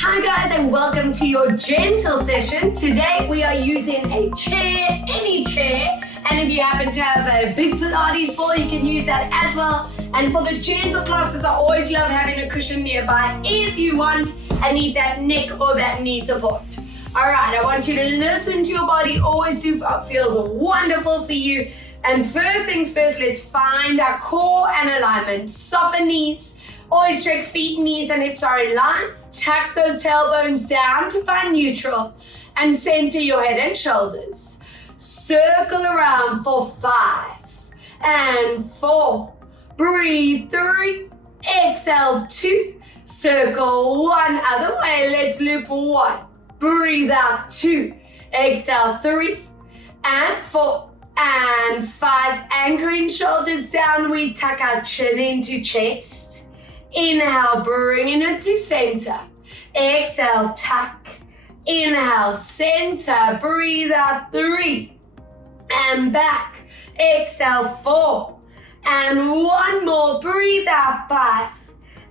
Hi guys, and welcome to your gentle session. Today we are using a chair, any chair, and if you happen to have a big Pilates ball, you can use that as well. And for the gentle classes, I always love having a cushion nearby if you want and need that neck or that knee support. All right, I want you to listen to your body, always do what feels wonderful for you. And first things first, let's find our core and alignment. Soften knees. Always check feet, knees, and hips are in line. Tuck those tailbones down to find neutral and center your head and shoulders. Circle around for 5 and 4. Breathe 3. Exhale 2. Circle 1 other way. Let's loop 1. Breathe out 2. Exhale 3 and 4 and 5. Anchoring shoulders down. We tuck our chin into chest. Inhale, bringing it to center. Exhale, tuck. Inhale, center. Breathe out 3 and back. Exhale 4 and 1 more. Breathe out 5.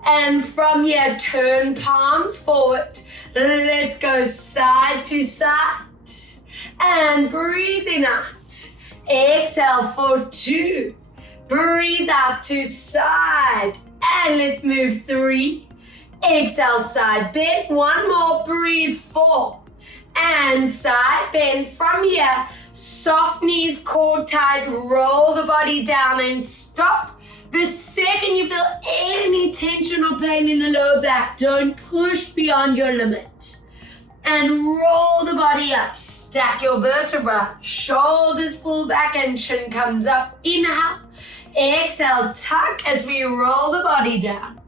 And from here, turn palms forward. Let's go side to side. And breathing out. Exhale for 2. Breathe out to side. And let's move 3. Exhale, side bend. 1 more. Breathe 4. And side bend. From here, soft knees, core tight. Roll the body down and stop. The second you feel any tension or pain in the lower back, don't push beyond your limit. And roll the body up. Stack your vertebra. Shoulders pull back and chin comes up. Inhale. Exhale, tuck as we roll the body down.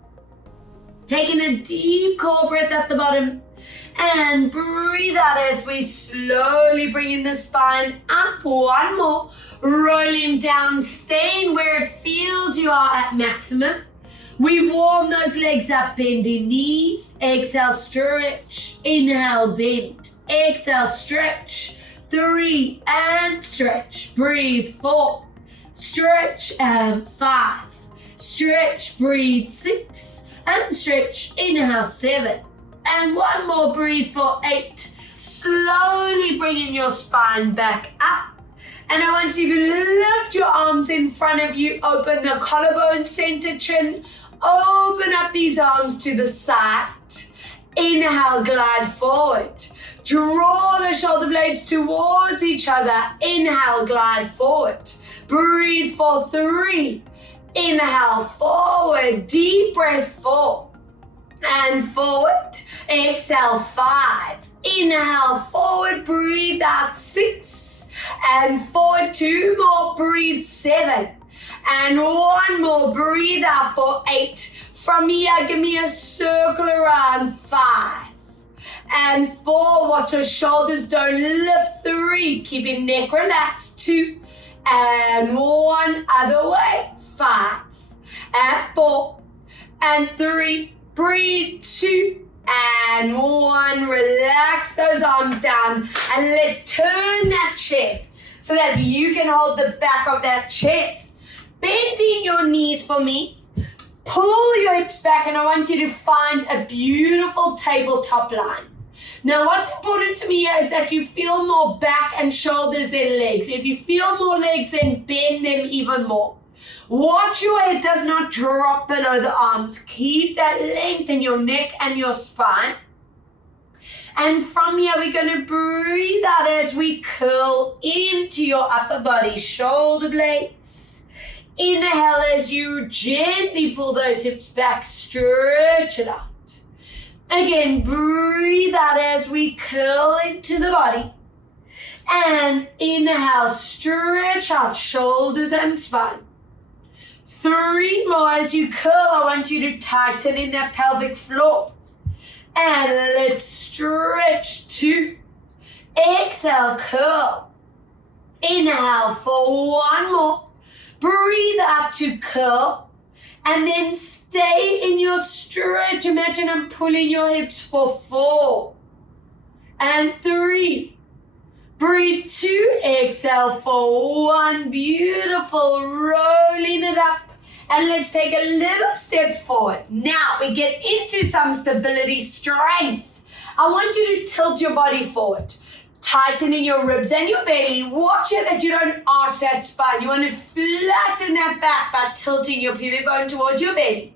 Taking a deep core breath at the bottom. And breathe out as we slowly bring in the spine up. 1 more. Rolling down, staying where it feels you are at maximum. We warm those legs up, bending knees. Exhale, stretch. Inhale, bend. Exhale, stretch. 3 and stretch. Breathe 4. Stretch and 5. Stretch, breathe 6. And stretch, inhale 7. And 1 more, breathe for 8. Slowly bringing your spine back up. And I want you to lift your arms in front of you. Open the collarbone, center chin. Open up these arms to the side. Inhale, glide forward. Draw the shoulder blades towards each other. Inhale, glide forward. Breathe for 3. Inhale, forward. Deep breath, 4. And forward. Exhale, 5. Inhale, forward. Breathe out, 6. And forward, 2 more. Breathe, 7. And 1 more. Breathe out for 8. From here, give me a circle around. 5. And 4. Watch your shoulders don't lift. 3. Keeping neck relaxed. 2. And 1 other way. 5 and 4 and 3. Breathe 2 and 1. Relax those arms down and let's turn that chair so that you can hold the back of that chair. Bending your knees for me. Pull your hips back and I want you to find a beautiful tabletop line. Now, what's important to me here is that you feel more back and shoulders than legs. If you feel more legs, then bend them even more. Watch your head does not drop below the arms. Keep that length in your neck and your spine. And from here, we're going to breathe out as we curl into your upper body, shoulder blades. Inhale as you gently pull those hips back, stretch it out. Again, breathe out as we curl into the body. And inhale, stretch out shoulders and spine. 3 more as you curl. I want you to tighten in that pelvic floor. And let's stretch 2. Exhale, curl. Inhale for 1 more. Breathe out to curl. And then stay in your stretch. Imagine I'm pulling your hips for 4 and 3. Breathe 2. Exhale for 1. Beautiful. Rolling it up And let's take a little step forward. Now we get into some stability strength. I want you to tilt your body forward. Tightening your ribs and your belly. Watch it that you don't arch that spine. You want to flatten that back by tilting your pubic bone towards your belly.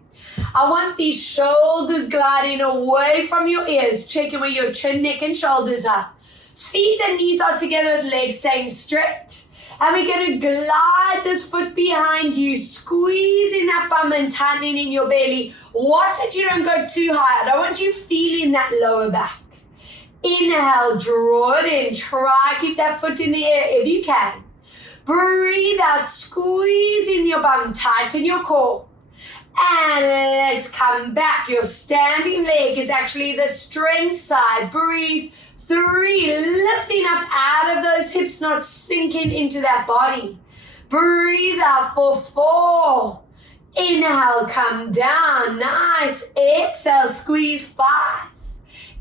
I want these shoulders gliding away from your ears. Checking where your chin, neck, and shoulders are. Feet and knees are together with legs staying straight. And we're going to glide this foot behind you, squeezing that bum and tightening in your belly. Watch that you don't go too high. I don't want you feeling that lower back. Inhale, draw it in. Try keep that foot in the air if you can. Breathe out, squeezing your bum, tighten your core. And let's come back. Your standing leg is actually the strength side. Breathe. 3, lifting up out of those hips, not sinking into that body. Breathe out for 4. Inhale, come down. Nice. Exhale, squeeze 5.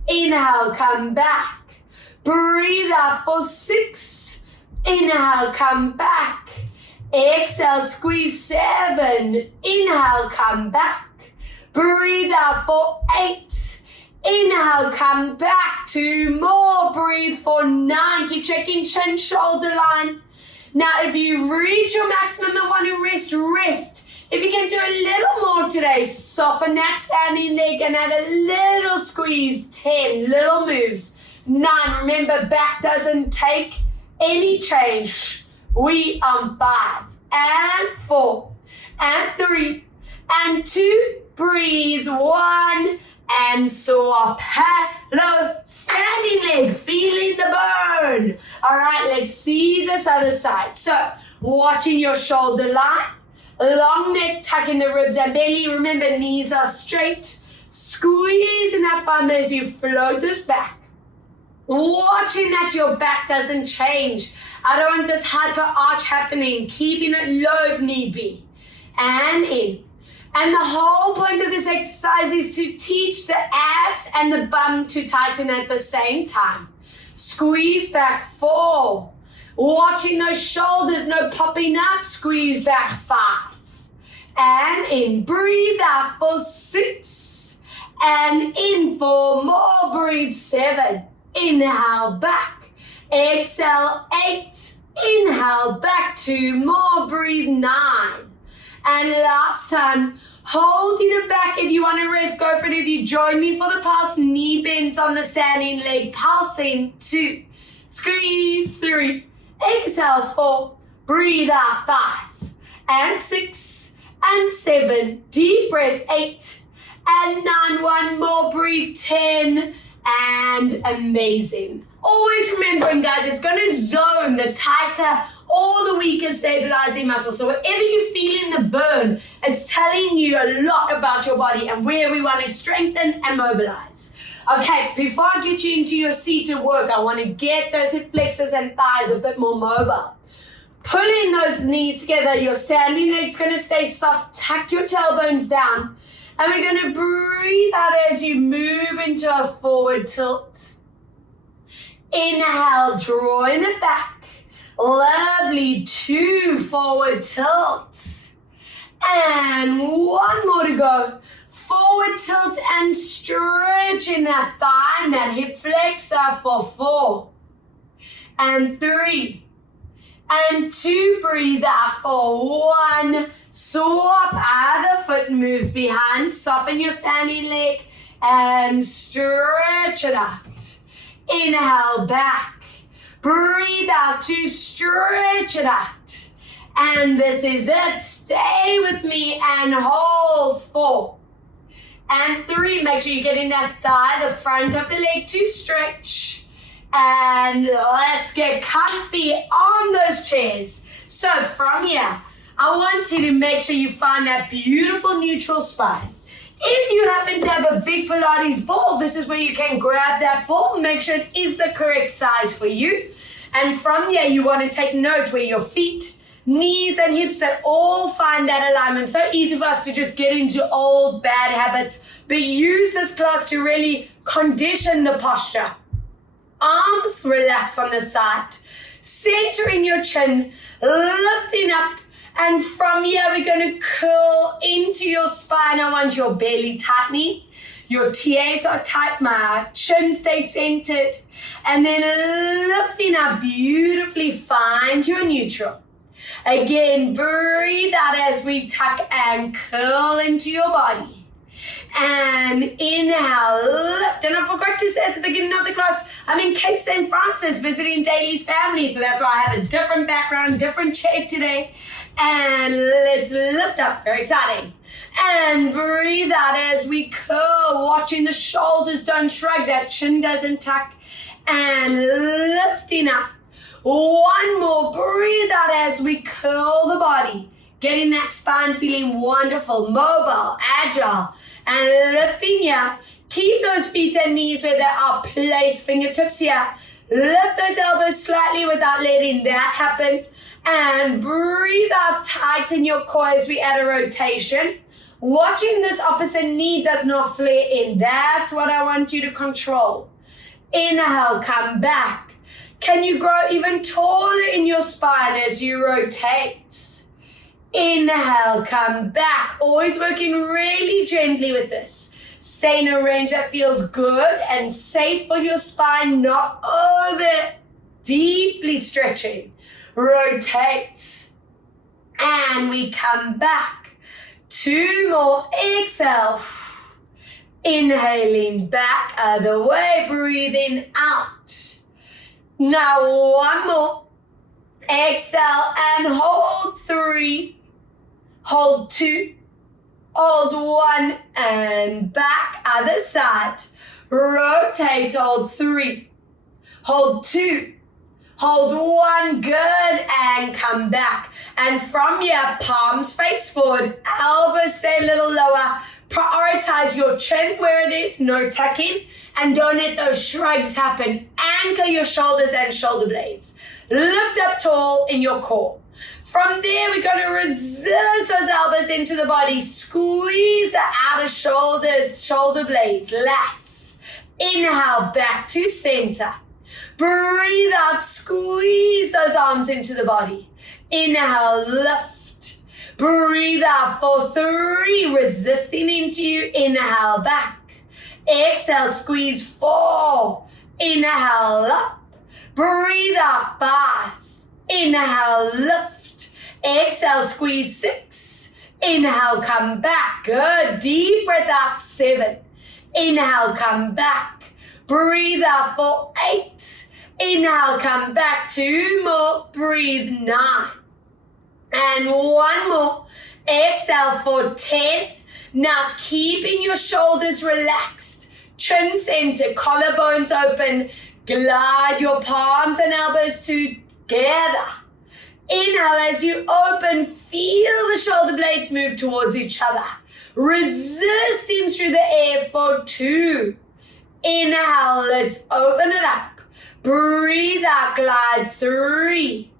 Inhale, come back. Breathe out for 6. Inhale, come back. Exhale, squeeze 7. Inhale, come back. Breathe out for 8. Inhale, come back. 2 more. Breathe for 9. Keep checking chin, shoulder line. Now, if you reach your maximum and want to rest, rest. If you can do a little more today, soften that standing leg and add a little squeeze. 10 little moves. 9. Remember, back doesn't take any change. We on 5 and 4 and 3 and 2. Breathe. 1. And swap. Hello, standing leg, feeling the burn. All right, let's see this other side. So, watching your shoulder line, long neck, tucking the ribs and belly. Remember, knees are straight. Squeezing that bum as you float this back. Watching that your back doesn't change. I don't want this hyper arch happening. Keeping it low if need be. And in. And the whole point of this exercise is to teach the abs and the bum to tighten at the same time. Squeeze back 4. Watching those shoulders, no popping up. Squeeze back 5. And in. Breathe out for 6. And in for more. Breathe 7. Inhale back. Exhale 8. Inhale back 2 more. Breathe 9. And last time, holding it back. If you want to rest, go for it. If you join me for the pulse, knee bends on the standing leg, pulsing 2. Squeeze 3. Exhale 4. Breathe out 5. And 6. And 7. Deep breath 8. And 9. 1 more. Breathe 10. And amazing. Always remembering, guys, it's going to zone the tighter or the weaker stabilizing muscle. So wherever you're feeling the burn, it's telling you a lot about your body and where we want to strengthen and mobilize. Okay, before I get you into your seated work, I want to get those hip flexors and thighs a bit more mobile. Pulling those knees together, your standing leg's going to stay soft. Tuck your tailbones down. And we're going to breathe out as you move into a forward tilt. Inhale, drawing it back. Lovely. 2 forward tilts. And 1 more to go. Forward tilt and stretching that thigh and that hip flex up for 4. And 3. And 2. Breathe out for 1. Swap. Other foot moves behind. Soften your standing leg and stretch it out. Inhale back. Breathe out to stretch it out. And this is it. Stay with me and hold 4. And 3. Make sure you're getting that thigh, the front of the leg to stretch. And let's get comfy on those chairs. So from here, I want you to make sure you find that beautiful neutral spine. If you happen to have a big Pilates ball, this is where you can grab that ball, make sure it is the correct size for you. And from here, you want to take note where your feet, knees, and hips that all find that alignment. So easy for us to just get into old bad habits, but use this class to really condition the posture. Arms relax on the side, centering your chin, lifting up, And from here, we're going to curl into your spine. I want your belly tightening. Your TAs are tight. My chin stays centered. And then lifting up beautifully. Find your neutral. Again, breathe out as we tuck and curl into your body. And inhale, lift. And I forgot to say at the beginning of the class, I'm in Cape St. Francis visiting Daly's family. So that's why I have a different background, different chair today. And let's lift up. Very exciting. And breathe out as we curl, watching the shoulders don't shrug, that chin doesn't tuck. And lifting up. One more. Breathe out as we curl the body. Getting that spine feeling wonderful, mobile, agile. And lifting here. Keep those feet and knees where they are placed. Fingertips here. Lift those elbows slightly without letting that happen. And breathe out. Tighten your core as we add a rotation. Watching this opposite knee does not flare in. That's what I want you to control. Inhale, come back. Can you grow even taller in your spine as you rotate? Inhale, come back. Always working really gently with this. Stay in a range that feels good and safe for your spine, not over deeply stretching. Rotate. And we come back. 2 more. Exhale. Inhaling back, other way. Breathing out. Now 1 more. Exhale and hold 3. Hold 2. Hold 1 and back. Other side. Rotate. Hold 3. Hold 2. Hold 1. Good. And come back. And from here, palms face forward. Elbows stay a little lower. Prioritize your chin where it is. No tucking. And don't let those shrugs happen. Anchor your shoulders and shoulder blades. Lift up tall in your core. From there, we're going to resist those elbows into the body. Squeeze the outer shoulders, shoulder blades, lats. Inhale, back to center. Breathe out, squeeze those arms into the body. Inhale, lift. Breathe out for 3, resisting into you. Inhale, back. Exhale, squeeze 4. Inhale, up. Breathe out, 5. Inhale, lift. Exhale, squeeze 6. Inhale, come back. Good. Deep breath out, 7. Inhale, come back. Breathe out for 8. Inhale, come back. 2 more. Breathe 9. And 1 more. Exhale for 10. Now keeping your shoulders relaxed. Chin center, collarbones open. Glide your palms and elbows together. Inhale as you open, feel the shoulder blades move towards each other. Resisting through the air for 2. Inhale, let's open it up. Breathe out, glide 3.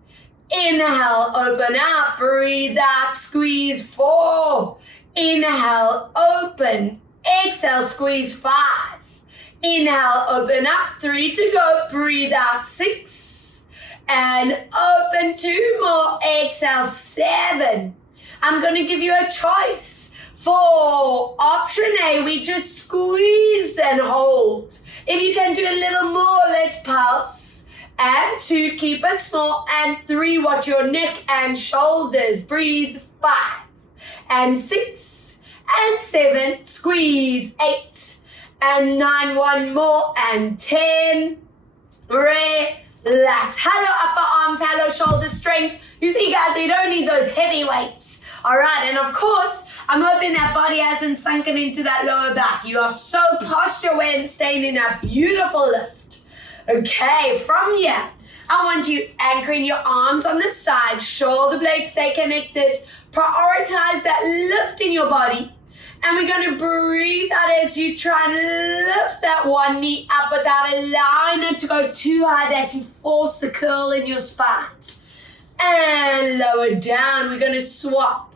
Inhale, open up, breathe out, squeeze 4. Inhale, open. Exhale, squeeze 5. Inhale, open up, 3 to go, breathe out, 6. And open 2 more. Exhale, 7. I'm going to give you a choice. For option A, we just squeeze and hold. If you can do a little more, let's pulse. And 2, keep it small. And 3, watch your neck and shoulders. Breathe. 5. And 6. And 7. Squeeze. 8. And 9. 1 more. And 10. Relax. Hello upper arms, hello shoulder strength. You see guys, we don't need those heavy weights. Alright, and of course, I'm hoping that body hasn't sunken into that lower back. You are so posture when staying in that beautiful lift. Okay, from here, I want you anchoring your arms on the side, shoulder blades stay connected. Prioritize that lift in your body. And we're going to breathe out as you try and lift that one knee up without allowing it to go too high that you force the curl in your spine. And lower down. We're going to swap.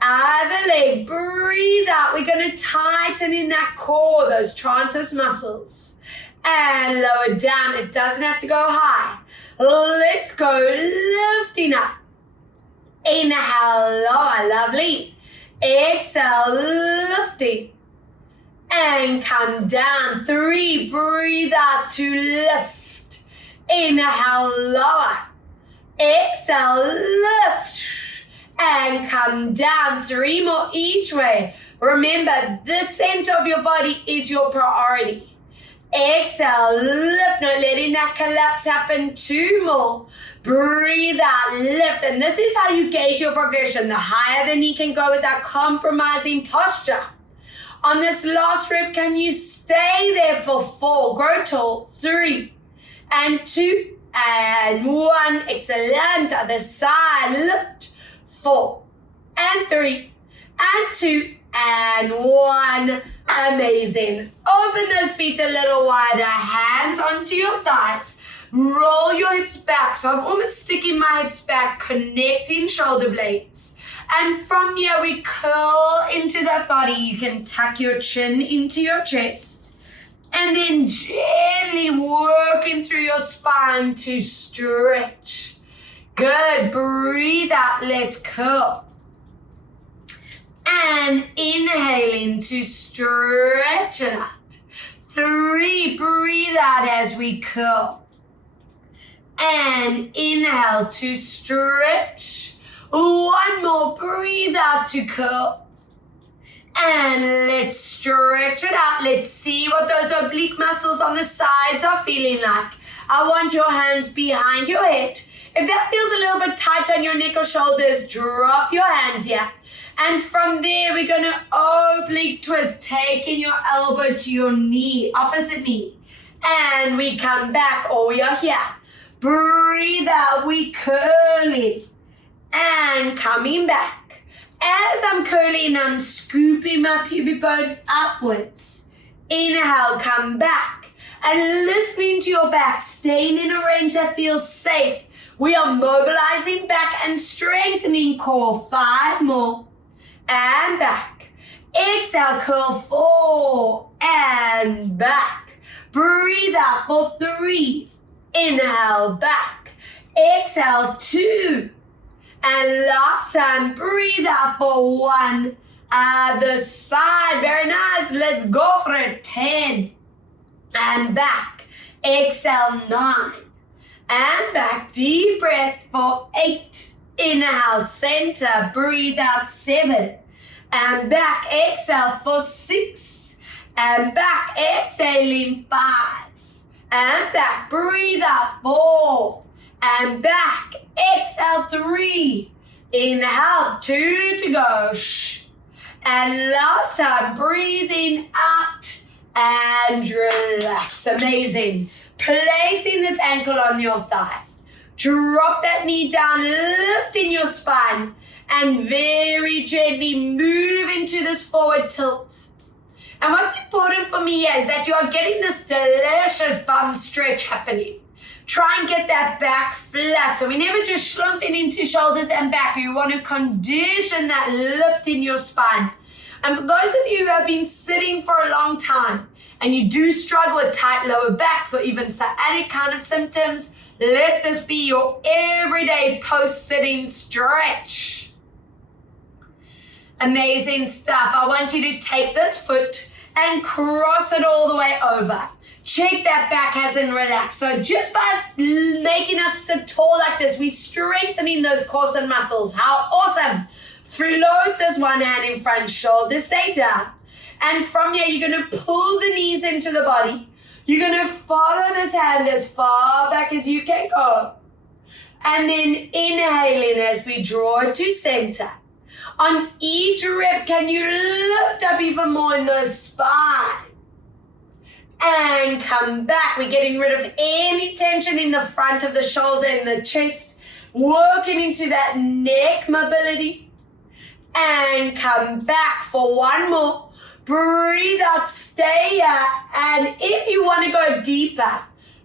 Other leg. Breathe out. We're going to tighten in that core, those transverse muscles. And lower down. It doesn't have to go high. Let's go lifting up. Inhale, lower, lovely. Exhale, lifting. And come down. 3, breathe out to lift. Inhale, lower. Exhale, lift. And come down. 3 more each way. Remember, the center of your body is your priority. Exhale, lift, not letting that collapse happen. 2 more. Breathe out, lift. And this is how you gauge your progression. The higher the knee can go without compromising posture. On this last rep, can you stay there for 4? Grow tall. 3 and 2 and 1. Excellent. Other side, lift. 4 and 3 and 2 and 1. Amazing. Open those feet a little wider. Hands onto your thighs. Roll your hips back. So I'm almost sticking my hips back, connecting shoulder blades. And from here, we curl into that body. You can tuck your chin into your chest. And then gently working through your spine to stretch. Good. Breathe out. Let's curl. And inhaling to stretch it out. 3, breathe out as we curl. And inhale to stretch. 1 more, breathe out to curl. And let's stretch it out. Let's see what those oblique muscles on the sides are feeling like. I want your hands behind your head. If that feels a little bit tight on your neck or shoulders, drop your hands here. And from there, we're going to oblique twist, taking your elbow to your knee, opposite knee. And we come back, or we are here. Breathe out, we curl in. And coming back. As I'm curling, I'm scooping my pubic bone upwards. Inhale, come back. And listening to your back, staying in a range that feels safe. We are mobilizing back and strengthening core. 5 more. And back. Exhale, curl 4 and back. Breathe out for 3. Inhale, back. Exhale, 2. And last time, breathe out for 1. Other side, very nice. Let's go for it. 10. And back. Exhale, 9. And back. Deep breath for 8. Inhale, center, breathe out 7. And back, exhale for 6. And back, exhaling 5. And back, breathe out 4. And back, exhale 3. Inhale, 2 to go. And last time, breathing out and relax. Amazing. Placing this ankle on your thigh. Drop that knee down, lifting your spine, and very gently move into this forward tilt. And what's important for me is that you are getting this delicious bum stretch happening. Try and get that back flat. So we never just slumping into shoulders and back. You want to condition that lift in your spine. And for those of you who have been sitting for a long time and you do struggle with tight lower backs or even sciatic kind of symptoms, let this be your everyday post-sitting stretch. Amazing stuff. I want you to take this foot and cross it all the way over. Check that back hasn't relaxed. So just by making us sit tall like this, we're strengthening those core and muscles. How awesome. Float this one hand in front, shoulders stay down. And from here, you're going to pull the knees into the body. You're going to follow this hand as far back as you can go. And then inhaling as we draw it to center. On each rep, can you lift up even more in the spine? And come back. We're getting rid of any tension in the front of the shoulder and the chest. Working into that neck mobility. And come back for 1 more. Breathe out, stay here, and if you want to go deeper,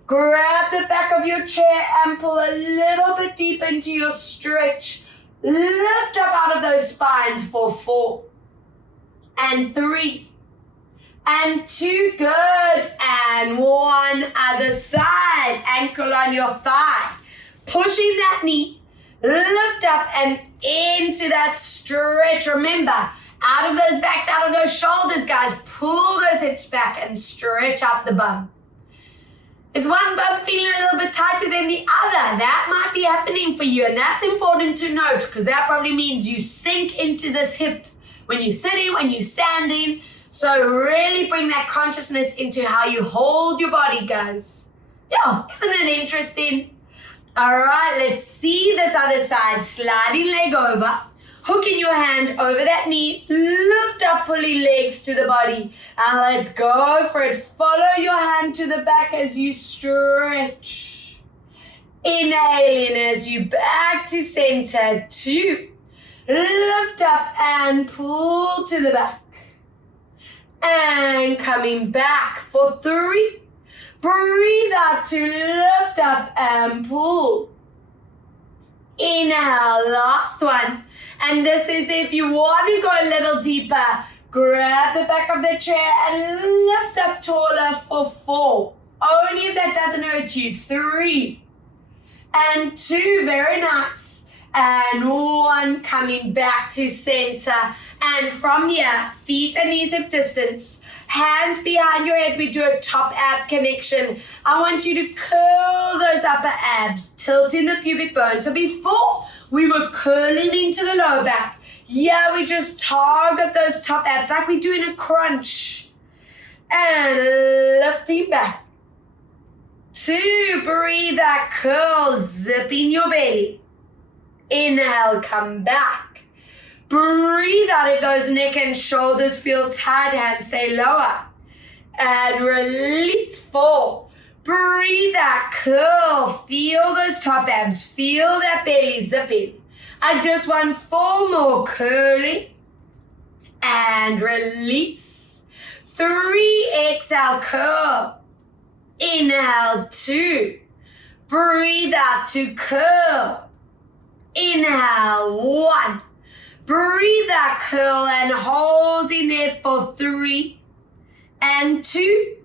grab the back of your chair and pull a little bit deep into your stretch. Lift up out of those spines for 4 and 3 and 2, good, and 1, other side, ankle on your thigh. Pushing that knee, lift up and into that stretch. Remember, out of those backs, out of those shoulders, guys. Pull those hips back and stretch out the bum. Is one bum feeling a little bit tighter than the other? That might be happening for you, and that's important to note because that probably means you sink into this hip when you're sitting, when you're standing. So really bring that consciousness into how you hold your body, guys. Yeah, isn't it interesting? All right, let's see this other side. Sliding leg over, hooking your hand over that knee, lift up, pulling legs to the body. And let's go for it. Follow your hand to the back as you stretch. Inhaling as you back to center. 2. Lift up and pull to the back. And coming back for 3. Breathe out to lift up and pull. Inhale, last one. And this is if you want to go a little deeper, grab the back of the chair and lift up taller for 4. Only if that doesn't hurt you. 3 and 2, very nice. And 1, coming back to center. And from here, feet and knees hip distance. Hands behind your head, we do a top ab connection. I want you to curl those upper abs, tilting the pubic bone. So before, we were curling into the lower back. Yeah, we just target those top abs like we do in a crunch. And lifting back. 2, breathe that curl, zipping your belly. Inhale, come back. Breathe out if those neck and shoulders feel tight, hands stay lower. And release 4. Breathe out, curl, feel those top abs, feel that belly zipping. I just want 4 more, curling. And release. 3, exhale, curl. Inhale, 2. Breathe out to curl. Inhale, 1. Breathe out, curl and hold in there for 3 and 2.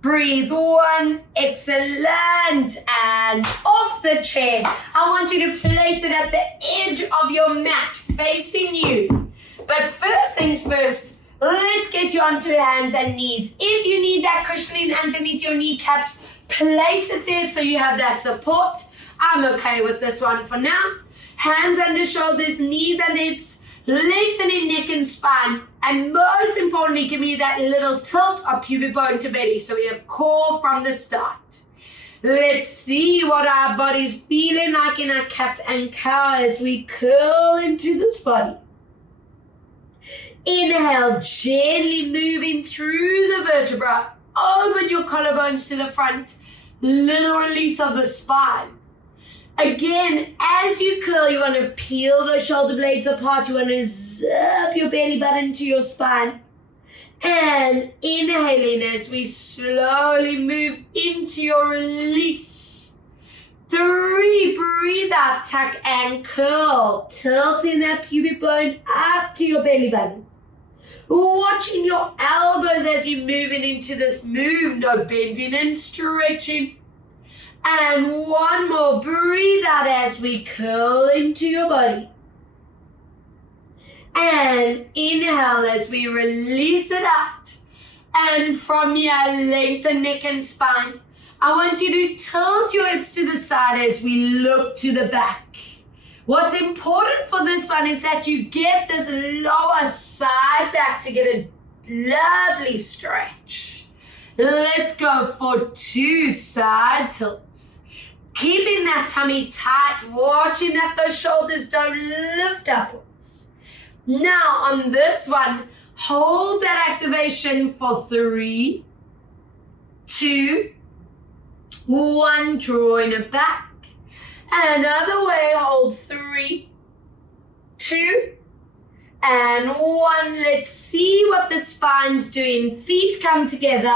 Breathe 1, excellent, and off the chair. I want you to place it at the edge of your mat, facing you. But first things first, let's get you onto hands and knees. If you need that cushioning underneath your kneecaps, place it there so you have that support. I'm okay with this one for now. Hands under shoulders, knees under hips, lengthening neck and spine, and most importantly, give me that little tilt of pubic bone to belly. So we have core from the start. Let's see what our body's feeling like in our cat and cow as we curl into this body. Inhale, gently moving through the vertebra. Open your collarbones to the front. Little release of the spine. Again, as you curl, you want to peel the shoulder blades apart. You want to zip your belly button to your spine. And inhaling as we slowly move into your release. 3, breathe out, tuck and curl. Tilting that pubic bone up to your belly button. Watching your elbows as you're moving into this move. No bending and stretching. And 1 more, breathe out as we curl into your body. And inhale as we release it out. And from here, lengthen neck and spine. I want you to tilt your hips to the side as we look to the back. What's important for this one is that you get this lower side back to get a lovely stretch. Let's go for 2 side tilts. Keeping that tummy tight, watching that those shoulders don't lift upwards. Now on this one, hold that activation for 3, 2, 1, drawing it back. Another way, hold 3, 2, and 1. Let's see what the spine's doing. Feet come together.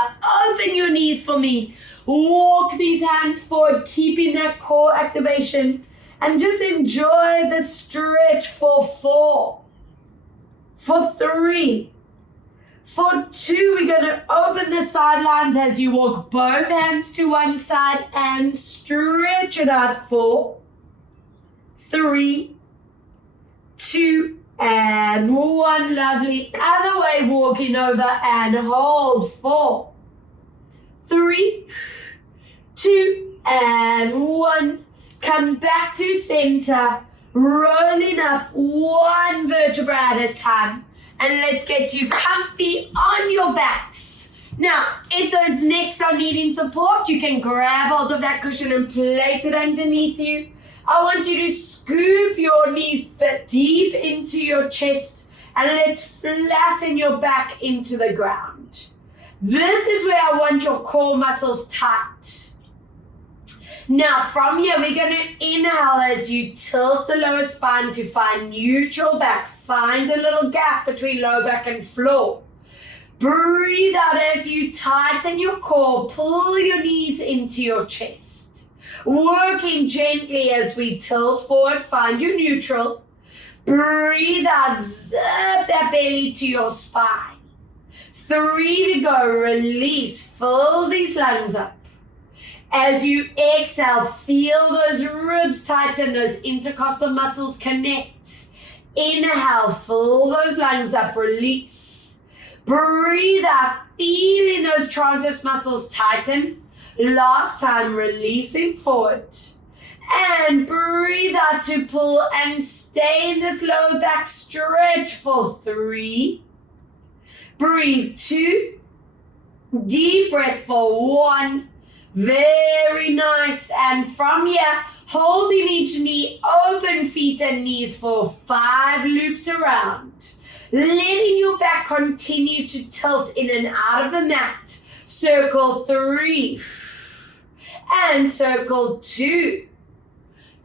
Open your knees for me. Walk these hands forward, keeping that core activation. And just enjoy the stretch for 4. For 3. For 2, we're going to open the sidelines as you walk both hands to one side and stretch it out. 4, 3, 2, and 1. Lovely. Other way, walking over and hold. 4, 3, 2, and 1. Come back to center, rolling up one vertebra at a time. And let's get you comfy on your backs. Now, if those necks are needing support, you can grab hold of that cushion and place it underneath you. I want you to scoop your knees deep into your chest and let's flatten your back into the ground. This is where I want your core muscles tight. Now, from here, we're going to inhale as you tilt the lower spine to find neutral back. Find a little gap between lower back and floor. Breathe out as you tighten your core. Pull your knees into your chest. Working gently as we tilt forward. Find your neutral. Breathe out. Zip that belly to your spine. 3 to go. Release. Fill these lungs up. As you exhale, feel those ribs tighten, those intercostal muscles connect. Inhale, fill those lungs up, release. Breathe out, feeling those transverse muscles tighten. Last time, releasing forward. And breathe out to pull and stay in this lower back stretch for 3. Breathe 2. Deep breath for 1. Very nice. And from here, holding each knee, open feet and knees for 5 loops around. Letting your back continue to tilt in and out of the mat. Circle 3. And circle 2.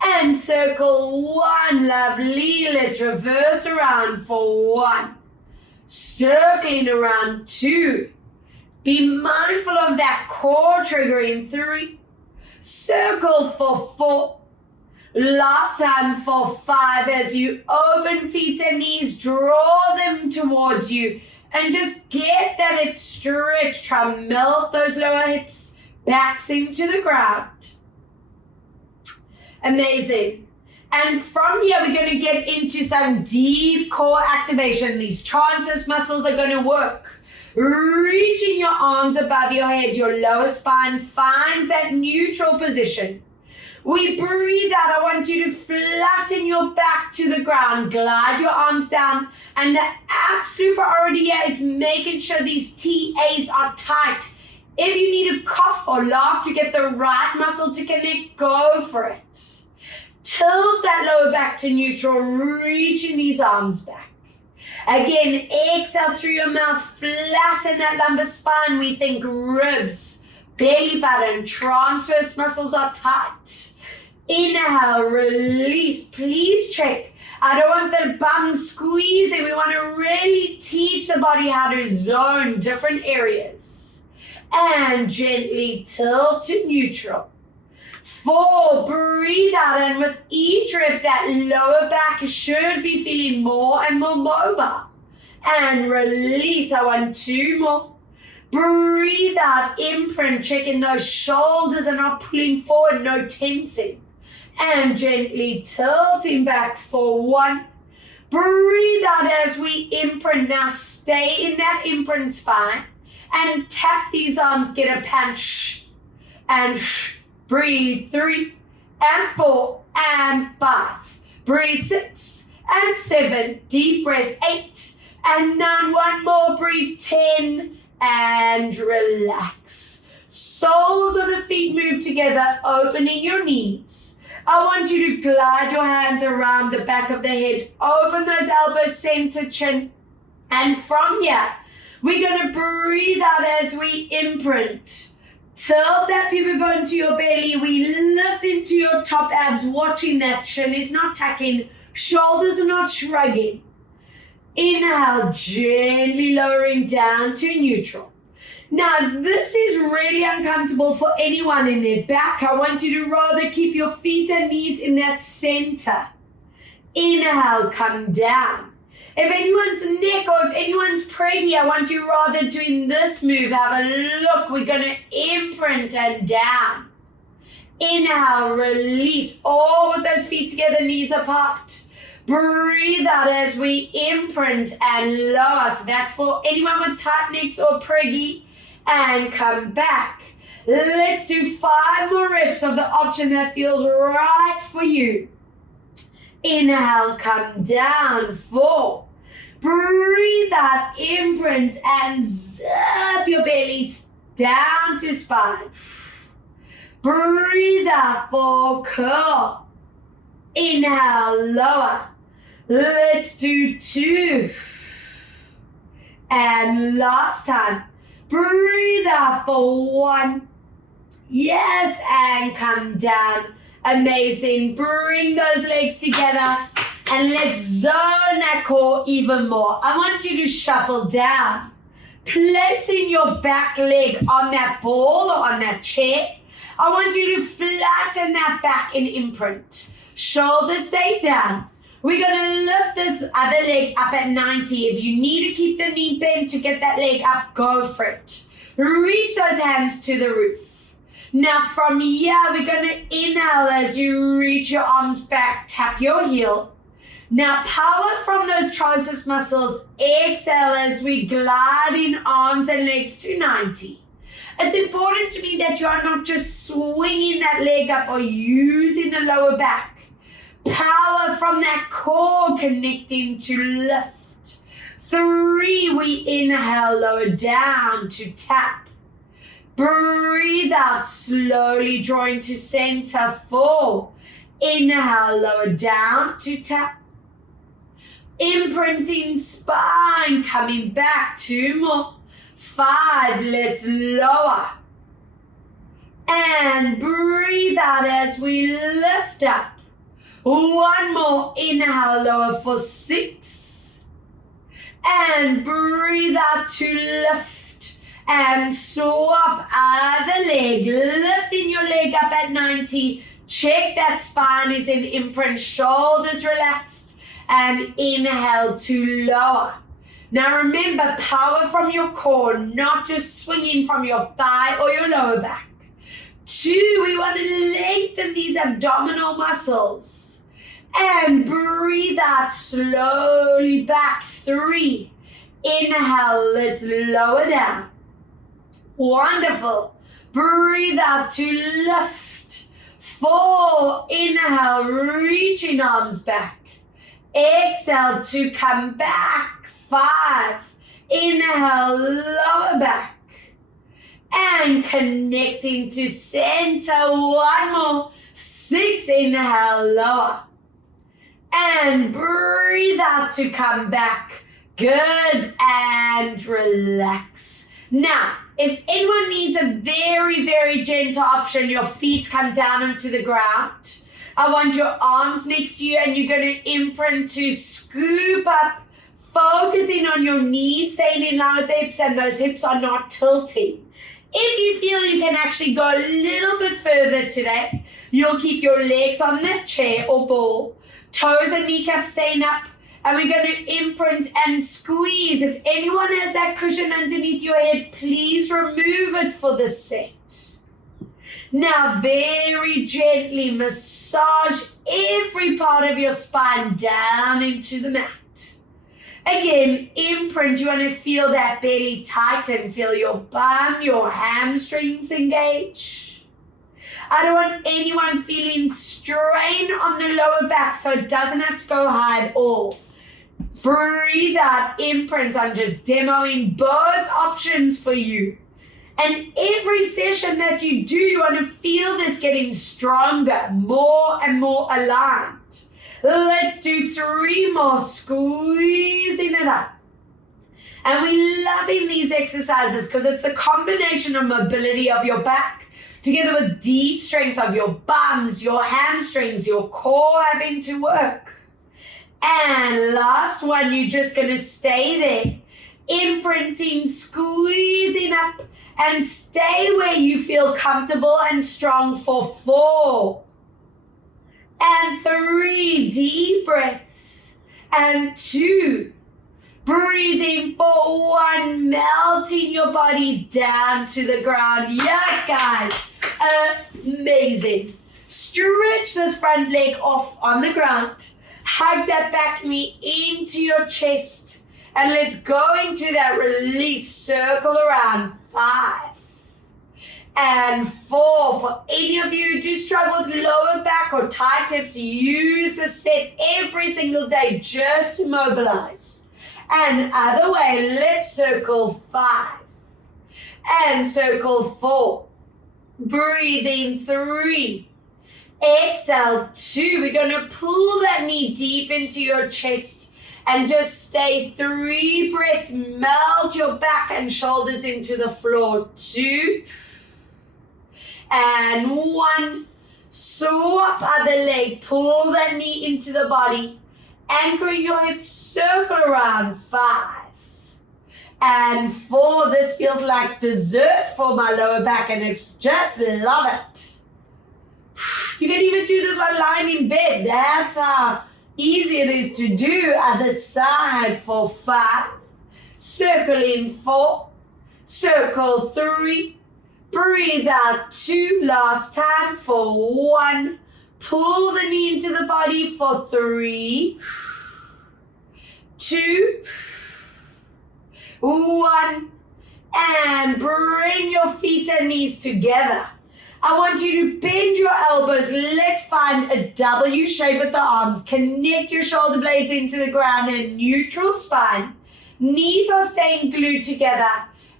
And circle 1. Lovely. Let's reverse around for 1. Circling around 2. Be mindful of that core trigger in 3. Circle for 4. Last time for 5 as you open feet and knees, draw them towards you and just get that hip stretch. Try to melt those lower hips, backs into the ground. Amazing. And from here, we're going to get into some deep core activation. These transverse muscles are going to work. Reaching your arms above your head, your lower spine finds that neutral position. We breathe out. I want you to flatten your back to the ground. Glide your arms down. And the absolute priority here is making sure these TAs are tight. If you need to cough or laugh to get the right muscle to connect, go for it. Tilt that lower back to neutral, reaching these arms back. Again, exhale through your mouth, flatten that lumbar spine. We think ribs, belly button, transverse muscles are tight. Inhale, release. Please check. I don't want the bum squeezing. We want to really teach the body how to zone different areas. And gently tilt to neutral. 4, breathe out, and with each rep, that lower back should be feeling more and more mobile. And release. I want 2 more. Breathe out, imprint, checking those shoulders are not pulling forward, no tensing. And gently tilting back for 1. Breathe out as we imprint. Now stay in that imprint spine and tap these arms, get a punch. And breathe 3 and 4 and 5. Breathe 6 and 7. Deep breath 8 and 9. 1 more. Breathe 10 and relax. Soles of the feet move together, opening your knees. I want you to glide your hands around the back of the head. Open those elbows, center, chin. And from here, we're going to breathe out as we imprint. Tilt that pubic bone to your belly. We lift into your top abs, watching that chin is not tucking, shoulders are not shrugging. Inhale, gently lowering down to neutral. Now, this is really uncomfortable for anyone in their back. I want you to rather keep your feet and knees in that center. Inhale, come down. If anyone's neck or if anyone's preggy, I want you rather doing this move. Have a look. We're going to imprint and down. Inhale, release. All with those feet together, knees apart. Breathe out as we imprint and lower. So that's for anyone with tight necks or preggy. And come back. Let's do 5 more reps of the option that feels right for you. Inhale, come down. 4. Breathe out, imprint, and zip your belly down to spine. Breathe out for curl. Inhale, lower. Let's do 2. And last time. Breathe out for 1. Yes, and come down. Amazing. Bring those legs together and let's zone that core even more. I want you to shuffle down, placing your back leg on that ball or on that chair. I want you to flatten that back in imprint. Shoulders stay down. We're going to lift this other leg up at 90. If you need to keep the knee bent to get that leg up, go for it. Reach those hands to the roof. Now from here, we're going to inhale as you reach your arms back, tap your heel. Now power from those transverse muscles. Exhale as we glide in arms and legs to 90. It's important to me that you are not just swinging that leg up or using the lower back. Power from that core connecting to lift. 3, we inhale, lower down to tap. Breathe out, slowly drawing to center. 4, inhale, lower down to tap. Imprinting spine, coming back. 2 more. 5, let's lower. And breathe out as we lift up. 1 more, inhale, lower for 6. And breathe out to lift. And swap other leg, lifting your leg up at 90. Check that spine is in imprint, shoulders relaxed. And inhale to lower. Now remember, power from your core, not just swinging from your thigh or your lower back. 2, we want to lengthen these abdominal muscles. And breathe out slowly back. 3, inhale, let's lower down. Wonderful. Breathe out to lift. 4, inhale, reaching arms back. Exhale to come back. 5, inhale, lower back. And connecting to center. 1 more. 6, inhale, lower. And breathe out to come back. Good. And relax. Now, if anyone needs a very, very gentle option, your feet come down onto the ground. I want your arms next to you and you're going to imprint to scoop up, focusing on your knees, staying in line with the hips, and those hips are not tilting. If you feel you can actually go a little bit further today, you'll keep your legs on the chair or ball, toes and kneecaps staying up, and we're going to imprint and squeeze. If anyone has that cushion underneath your head, please remove it for this set. Now very gently massage every part of your spine down into the mat. Again, imprint, you want to feel that belly tighten, feel your bum, your hamstrings engage. I don't want anyone feeling strain on the lower back, so it doesn't have to go high at all. Breathe out, imprint. I'm just demoing both options for you. And every session that you do, you want to feel this getting stronger, more and more aligned. Let's do 3 more, squeezing it up. And we're loving these exercises because it's the combination of mobility of your back together with deep strength of your bums, your hamstrings, your core having to work. And last one, you're just going to stay there, imprinting, squeezing up, and stay where you feel comfortable and strong for 4. And 3, deep breaths. And 2, breathing for 1, melting your bodies down to the ground. Yes, guys, amazing. legs in. Stretch this front leg off on the ground. Hug that back knee into your chest. And let's go into that release. Circle around. 5 and 4. For any of you who do struggle with lower back or tight hips, use the set every single day just to mobilize. And other way, let's circle 5 and circle 4. Breathe in 3. Exhale 2. We're going to pull that knee deep into your chest and just stay 3 breaths. Melt your back and shoulders into the floor. 2 and 1. Swap other leg. Pull that knee into the body. Anchoring your hips. Circle around. 5 and 4. This feels like dessert for my lower back and hips. Just love it. You can even do this while lying in bed. That's how easy it is to do. Other side for 5. Circle in 4. Circle 3. Breathe out 2. Last time for 1. Pull the knee into the body for 3. 2. 1. And bring your feet and knees together. I want you to bend your elbows. Let's find a W shape with the arms. Connect your shoulder blades into the ground in neutral spine. Knees are staying glued together.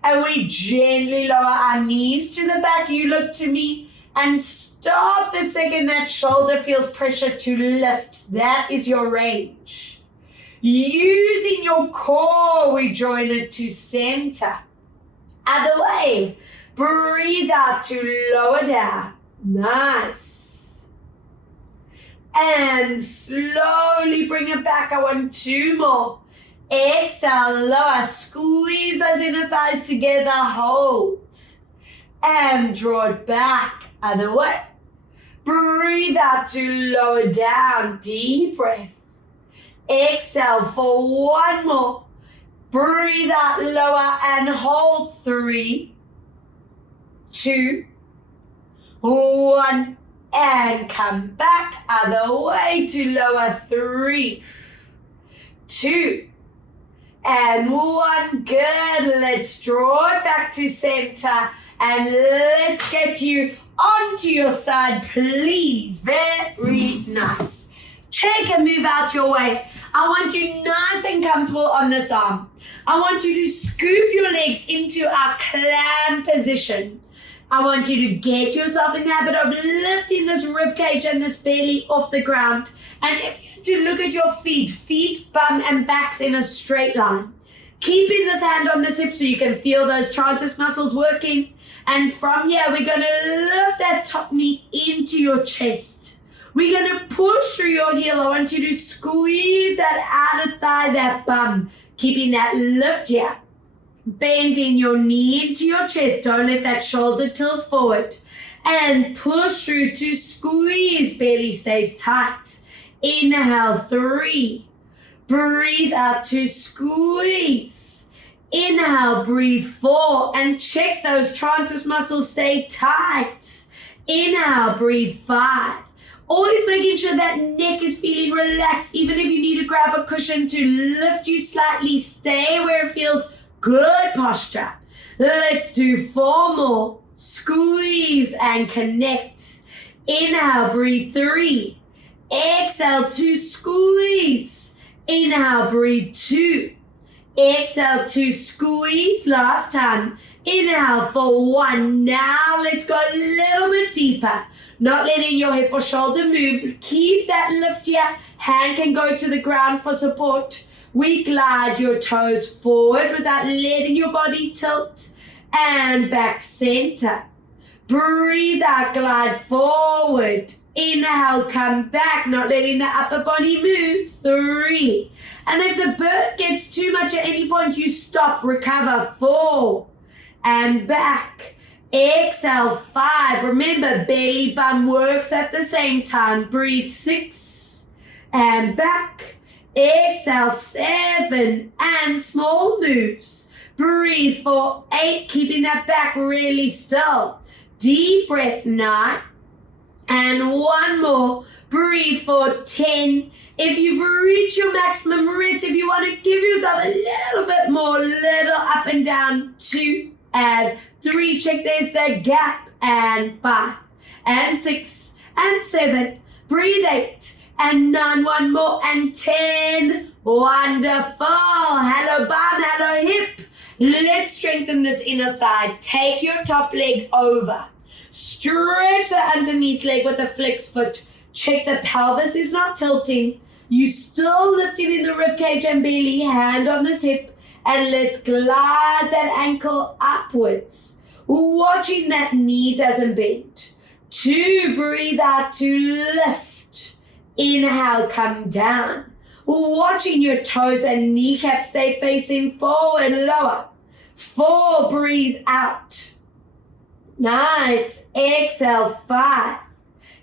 And we gently lower our knees to the back. You look to me and stop the second that shoulder feels pressure to lift. That is your range. Using your core, we join it to center. Other way. Breathe out to lower down. Nice. And slowly bring it back. I want 2 more. Exhale, lower. Squeeze those inner thighs together. Hold. And draw it back. Other way. Breathe out to lower down. Deep breath. Exhale for 1 more. Breathe out, lower, and hold. 3, 2, 1, and come back. Other way to lower. 3, 2, and 1. Good. Let's draw it back to center and let's get you onto your side, please. Very nice. Take a move out your way. I want you nice and comfortable on this arm. I want you to scoop your legs into our clam position. I want you to get yourself in the habit of lifting this rib cage and this belly off the ground. And if you to look at your feet, bum and backs in a straight line. Keeping this hand on this hip so you can feel those transverse muscles working. And from here, we're going to lift that top knee into your chest. We're going to push through your heel. I want you to squeeze that outer thigh, that bum, keeping that lift here. Bending your knee into your chest. Don't let that shoulder tilt forward. And push through to squeeze. Belly stays tight. Inhale, 3. Breathe out to squeeze. Inhale, breathe 4. And check those transverse muscles stay tight. Inhale, breathe 5. Always making sure that neck is feeling relaxed. Even if you need to grab a cushion to lift you slightly, stay where it feels good posture. Let's do 4 more. Squeeze and connect. Inhale, breathe 3. Exhale to squeeze. Inhale, breathe 2. Exhale to squeeze. Last time. Inhale for 1. Now let's go a little bit deeper. Not letting your hip or shoulder move. Keep that lift here. Hand can go to the ground for support. We glide your toes forward without letting your body tilt. And back center. Breathe out, glide forward. Inhale, come back, not letting the upper body move. 3. And if the bird gets too much at any point, you stop, recover. 4. And back. Exhale, 5. Remember, belly bum works at the same time. Breathe, 6. And back. Exhale, 7. And small moves. Breathe for 8, keeping that back really still. Deep breath, 9. And one more. Breathe for 10. If you've reached your maximum rest, if you want to give yourself a little bit more, little up and down, 2 and 3. Check there's the gap. And 5 and 6 and 7. Breathe 8 and 9. One more and 10. Wonderful. Hello bum, hello hip. Let's strengthen this inner thigh. Take your top leg over. Stretch the underneath leg with a flex foot. Check the pelvis is not tilting. You still lifting in the rib cage and belly. Hand on this hip. And let's glide that ankle upwards. Watching that knee doesn't bend. 2, breathe out to lift. Inhale, come down. Watching your toes and kneecaps stay facing forward, lower. 4, breathe out. Nice. Exhale, 5.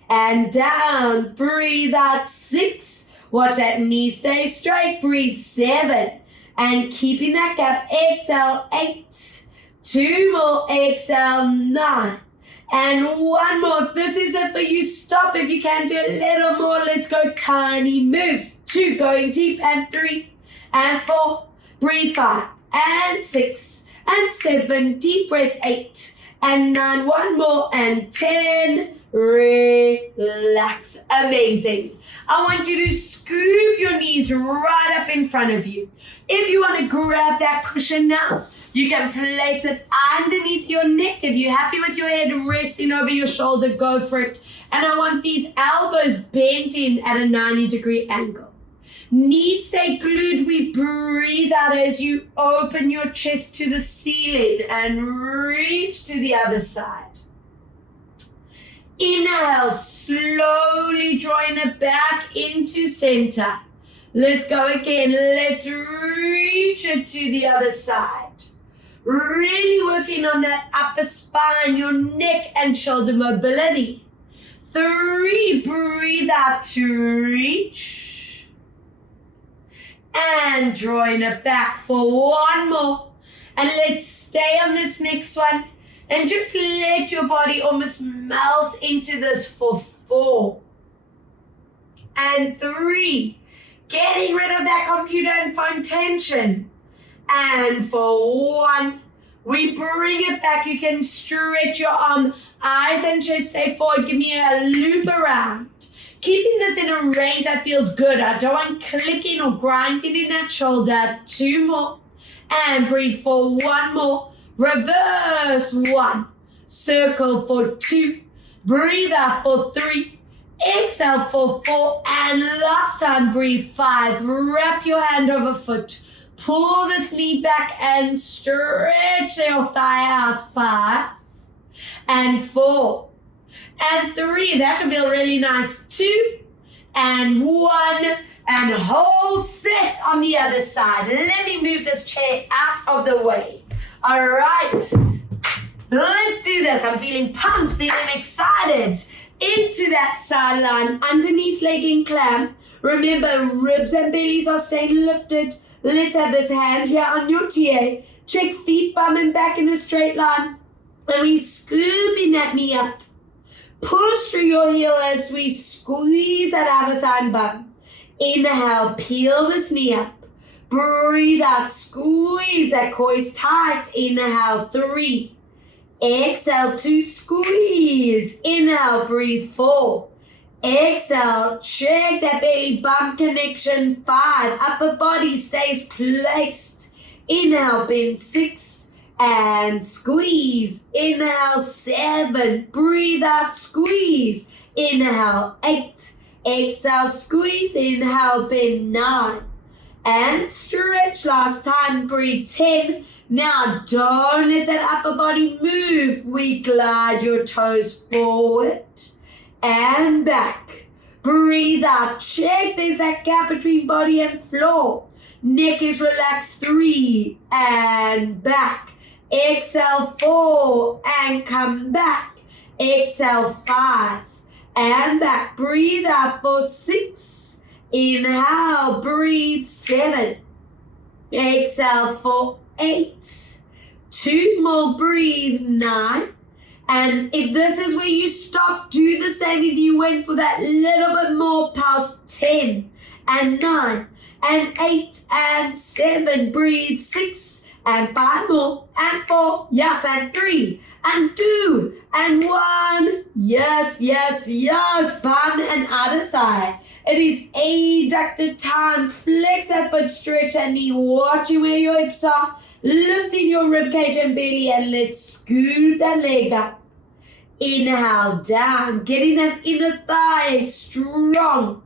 And down. Breathe out, 6. Watch that knee stay straight. Breathe, 7. And keeping that gap, exhale, 8. 2 more, exhale, 9. And one more. If this is it for you, stop. If you can do a little more, let's go tiny moves. 2, going deep, and 3, and 4. Breathe, 5, and 6, and 7. Deep breath, 8, and 9. One more, and 10. Relax. Amazing. I want you to scoop your knees right up in front of you. If you want to grab that cushion now, you can place it underneath your neck. If you're happy with your head resting over your shoulder, go for it. And I want these elbows bent in at a 90-degree angle. Knees stay glued. We breathe out as you open your chest to the ceiling and reach to the other side. Inhale, slowly drawing it back into center. Let's go again. Let's reach it to the other side. Really working on that upper spine, your neck and shoulder mobility. 3, breathe out to reach. And drawing it back for one more. And let's stay on this next one. And just let your body almost melt into this for 4. And 3. Getting rid of that computer and phone tension. And for 1. We bring it back. You can stretch your arm. Eyes and chest stay forward. Give me a loop around. Keeping this in a range that feels good. I don't want clicking or grinding in that shoulder. 2 more. And breathe for 1 more. Reverse 1. Circle for 2. Breathe out for 3. Exhale for 4. And last time, breathe 5. Wrap your hand over foot. Pull this knee back and stretch your thigh out. 5. And 4. And 3. That should feel really nice. 2. And 1. And whole set on the other side. Let me move this chair out of the way. All right, let's do this. I'm feeling pumped, feeling excited. Into that sideline, underneath leg in clamp. Remember, ribs and bellies are staying lifted. Let's have this hand here on your TA. Check feet, bum and back in a straight line. And we scooping that knee up. Push through your heel as we squeeze that outer thigh and bum. Inhale, peel this knee up. Breathe out, squeeze that core is tight. Inhale, 3. Exhale, 2, squeeze. Inhale, breathe, 4. Exhale, check that belly bump connection. 5. Upper body stays placed. Inhale, bend 6. And squeeze. Inhale, 7. Breathe out, squeeze. Inhale, 8. Exhale, squeeze. Inhale, bend 9. And stretch. Last time, breathe 10. Now don't let that upper body move. We glide your toes forward and back. Breathe out. Check there's that gap between body and floor. Neck is relaxed. 3 and back. Exhale 4 and come back. Exhale 5 and back. Breathe out for 6. Inhale, breathe 7. Exhale for 8. 2 more, breathe 9. And if this is where you stop, do the same if you went for that little bit more past 10 and 9 and 8 and 7. Breathe. 6 and 5 more and 4. Yes, and 3 and 2 and 1. Yes, yes, yes. Bum and outer thigh. It is adductor time. Flex that foot, stretch that knee. Watching where your hips are. Lifting your ribcage and belly, and let's scoop that leg up. Inhale down, getting that inner thigh strong.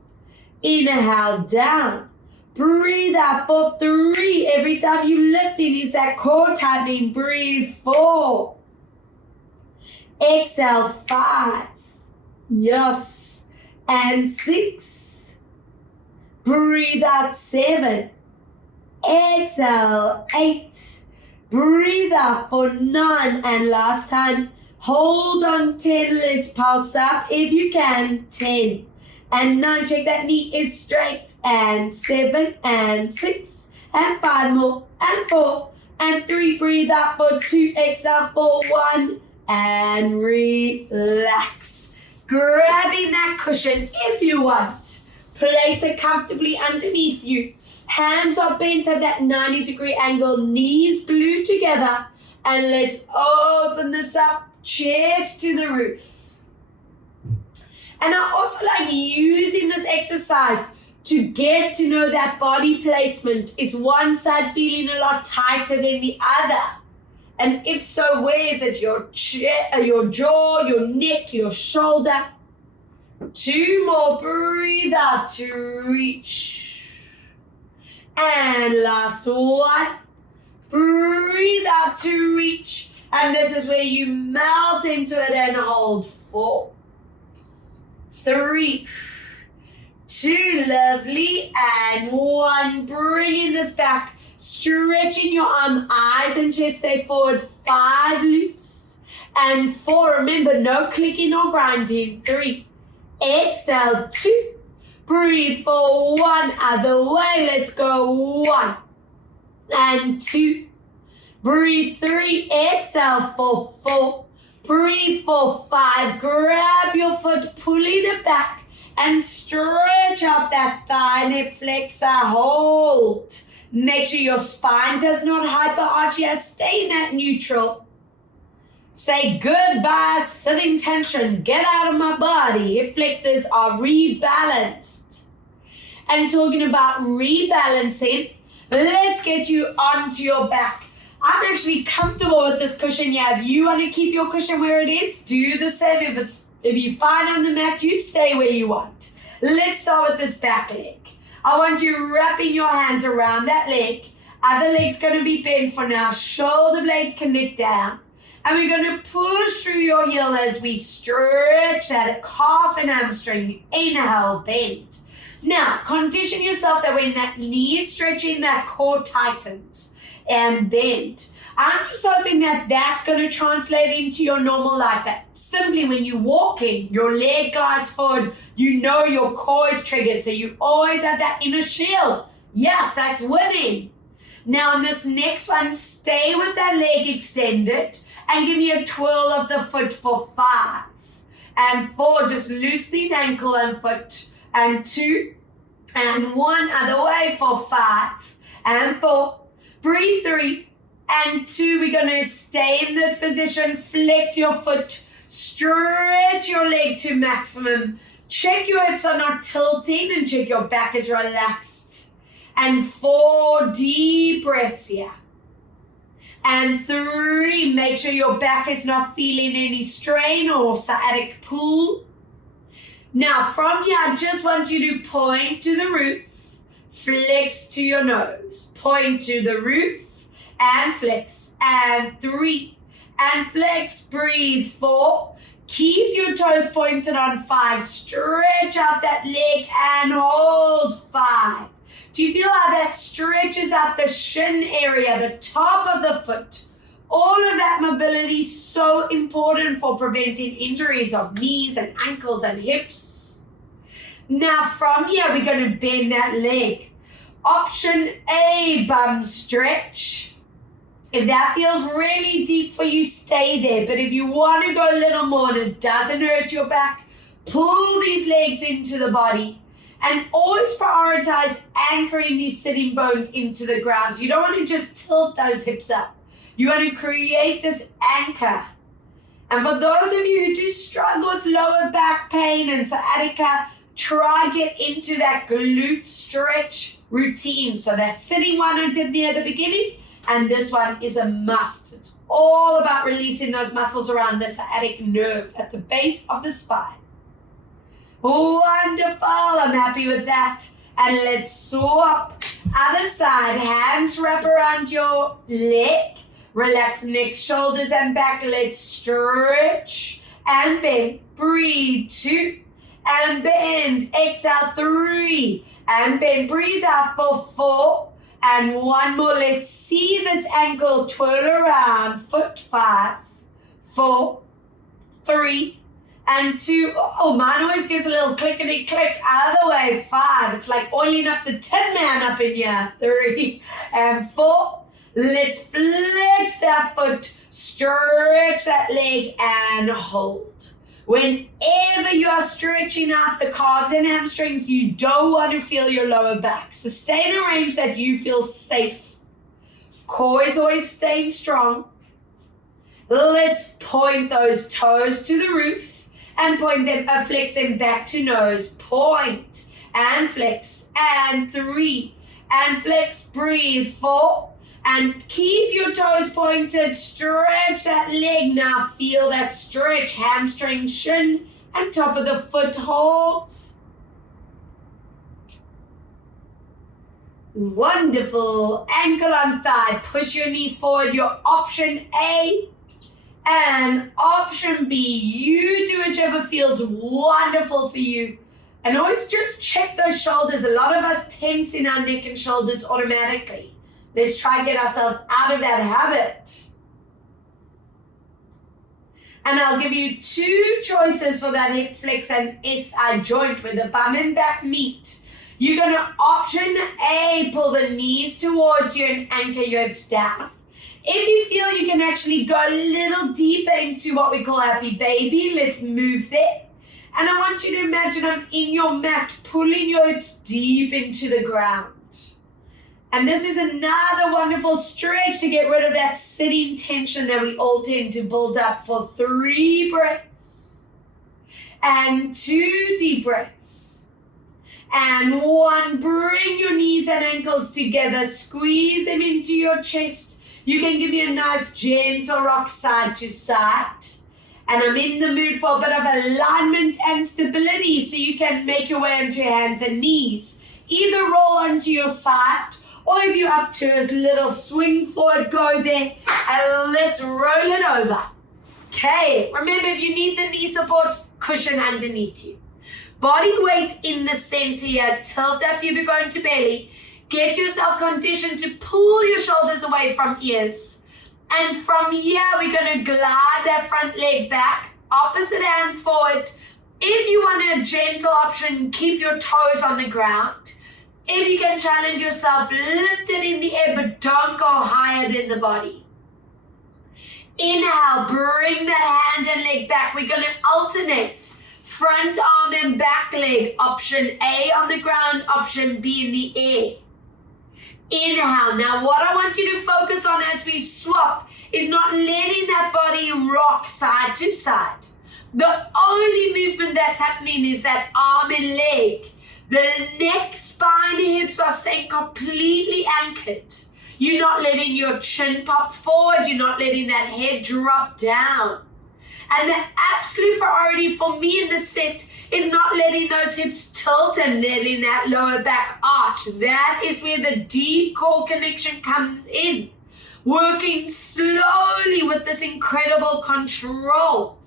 Inhale down. Breathe out for 3. Every time you lift in is that core tightening. Breathe 4. Exhale 5. Yes. And 6. Breathe out 7. Exhale 8. Breathe out for 9. And last time, hold on 10. Let's pulse up if you can. 10 and 9. Check that knee is straight. And 7 and 6 and 5 more and 4 and 3. Breathe out for 2. Exhale for 1 and relax. Grabbing that cushion if you want. Place it comfortably underneath you. Hands are bent at that 90-degree angle, knees glued together, and let's open this up, chest to the roof. And I also like using this exercise to get to know that body placement. Is one side feeling a lot tighter than the other? And if so, where is it? Your jaw, your neck, your shoulder. 2 more, breathe out to reach. And last one, breathe out to reach. And this is where you melt into it and hold. 4, 3, 2, lovely, and 1. Bringing this back, stretching your arm, eyes and chest stay forward. 5 loops. And 4, remember, no clicking or grinding. 3, exhale, 2. Breathe for 1, other way, let's go. 1 and 2. Breathe 3, exhale for 4. Breathe for 5, grab your foot, pulling it back and stretch out that thigh, hip flexor, hold. Make sure your spine does not hyperarch here, stay in that neutral. Say goodbye, sitting tension, get out of my body. Hip flexors are rebalanced. And talking about rebalancing, let's get you onto your back. I'm actually comfortable with this cushion here. If you want to keep your cushion where it is, do the same. If you find on the mat, you stay where you want. Let's start with this back leg. I want you wrapping your hands around that leg. Other leg's going to be bent for now. Shoulder blades connect down. And we're going to push through your heel as we stretch that calf and hamstring. Inhale, bend. Now, condition yourself that when that knee is stretching, that core tightens and bend. I'm just hoping that that's going to translate into your normal life. That simply when you're walking, your leg glides forward, you know your core is triggered. So you always have that inner shield. Yes, that's winning. Now, in this next one, stay with that leg extended and give me a twirl of the foot for 5 and 4, just loosening ankle and foot, and 2 and 1 other way for 5 and 4. Breathe 3 and 2. We're going to stay in this position. Flex your foot. Stretch your leg to maximum. Check your hips are not tilting and check your back is relaxed. And 4 deep breaths here. And 3, make sure your back is not feeling any strain or sciatic pull. Now from here, I just want you to point to the roof. Flex to your nose. Point to the roof and flex. And 3 and flex. Breathe 4. Keep your toes pointed on 5. Stretch out that leg and hold 5. Do you feel how that stretches out the shin area, the top of the foot? All of that mobility is so important for preventing injuries of knees and ankles and hips. Now from here, we're going to bend that leg. Option A, bum stretch. If that feels really deep for you, stay there. But if you want to go a little more and it doesn't hurt your back, pull these legs into the body. And always prioritize anchoring these sitting bones into the ground. So you don't want to just tilt those hips up. You want to create this anchor. And for those of you who do struggle with lower back pain and sciatica, try get into that glute stretch routine. So that sitting one I did near the beginning, and this one is a must. It's all about releasing those muscles around the sciatic nerve at the base of the spine. Wonderful, I'm happy with that. And let's swap. Other side, hands wrap around your leg. Relax neck, shoulders, and back. Let's stretch and bend. Breathe, 2, and bend. Exhale, 3, and bend. Breathe out for 4, and 1 more. Let's see this ankle twirl around. Foot, 5, 4, 3, and 2. Oh, mine always gives a little clickety click. Other way, 5. It's like oiling up the Tin Man up in here. 3 and 4. Let's flex that foot, stretch that leg, and hold. Whenever you are stretching out the calves and hamstrings, you don't want to feel your lower back. So stay in a range that you feel safe. Core is always staying strong. Let's point those toes to the roof and point them, flex them back to nose. Point and flex, and 3, and flex, breathe, 4. And keep your toes pointed, stretch that leg. Now feel that stretch, hamstring, shin, and top of the foot, hold. Wonderful, ankle on thigh, push your knee forward, your option A. And option B, you do whichever feels wonderful for you. And always just check those shoulders. A lot of us tense in our neck and shoulders automatically. Let's try and get ourselves out of that habit. And I'll give you 2 choices for that hip flex and SI joint where the bum and back meet. You're going to option A, pull the knees towards you and anchor your hips down. If you feel you can actually go a little deeper into what we call happy baby, let's move there. And I want you to imagine I'm in your mat, pulling your hips deep into the ground. And this is another wonderful stretch to get rid of that sitting tension that we all tend to build up for 3 breaths. And 2 deep breaths. And 1, bring your knees and ankles together, squeeze them into your chest. You can give me a nice gentle rock side to side. And I'm in the mood for a bit of alignment and stability, so you can make your way onto your hands and knees. Either roll onto your side, or if you're up to a little swing forward, go there, and let's roll it over. Okay, remember if you need the knee support, cushion underneath you. Body weight in the center here, tilt that pubic bone to belly. Get yourself conditioned to pull your shoulders away from ears. And from here, we're gonna glide that front leg back, opposite hand forward. If you want a gentle option, keep your toes on the ground. If you can challenge yourself, lift it in the air, but don't go higher than the body. Inhale, bring that hand and leg back. We're going to alternate front arm and back leg. Option A on the ground, option B in the air. Inhale. Now what I want you to focus on as we swap is not letting that body rock side to side. The only movement that's happening is that arm and leg. The neck, spine, hips are staying completely anchored. You're not letting your chin pop forward. You're not letting that head drop down. And the absolute priority for me in this set is not letting those hips tilt and letting that lower back arch. That is where the deep core connection comes in. Working slowly with this incredible control.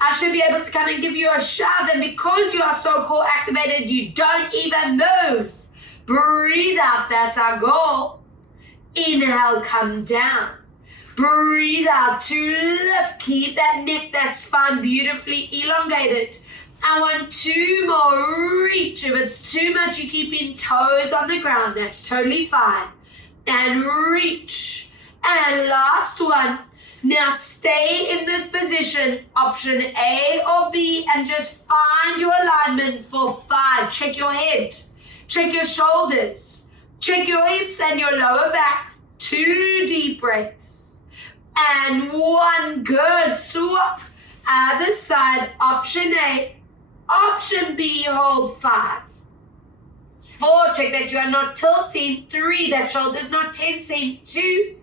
I should be able to come and give you a shove, and because you are so core activated, you don't even move. Breathe out, that's our goal. Inhale, come down. Breathe out to lift. Keep that neck, that spine beautifully elongated. I want 2 more. Reach. If it's too much, you're keeping toes on the ground. That's totally fine. And reach. And last one. Now stay in this position, option A or B, and just find your alignment for 5. Check your head, check your shoulders, check your hips and your lower back. 2 deep breaths. And 1, good. Swap. Other side, option A, option B, hold 5. 4, check that you are not tilting. 3, that shoulder's not tensing. 2,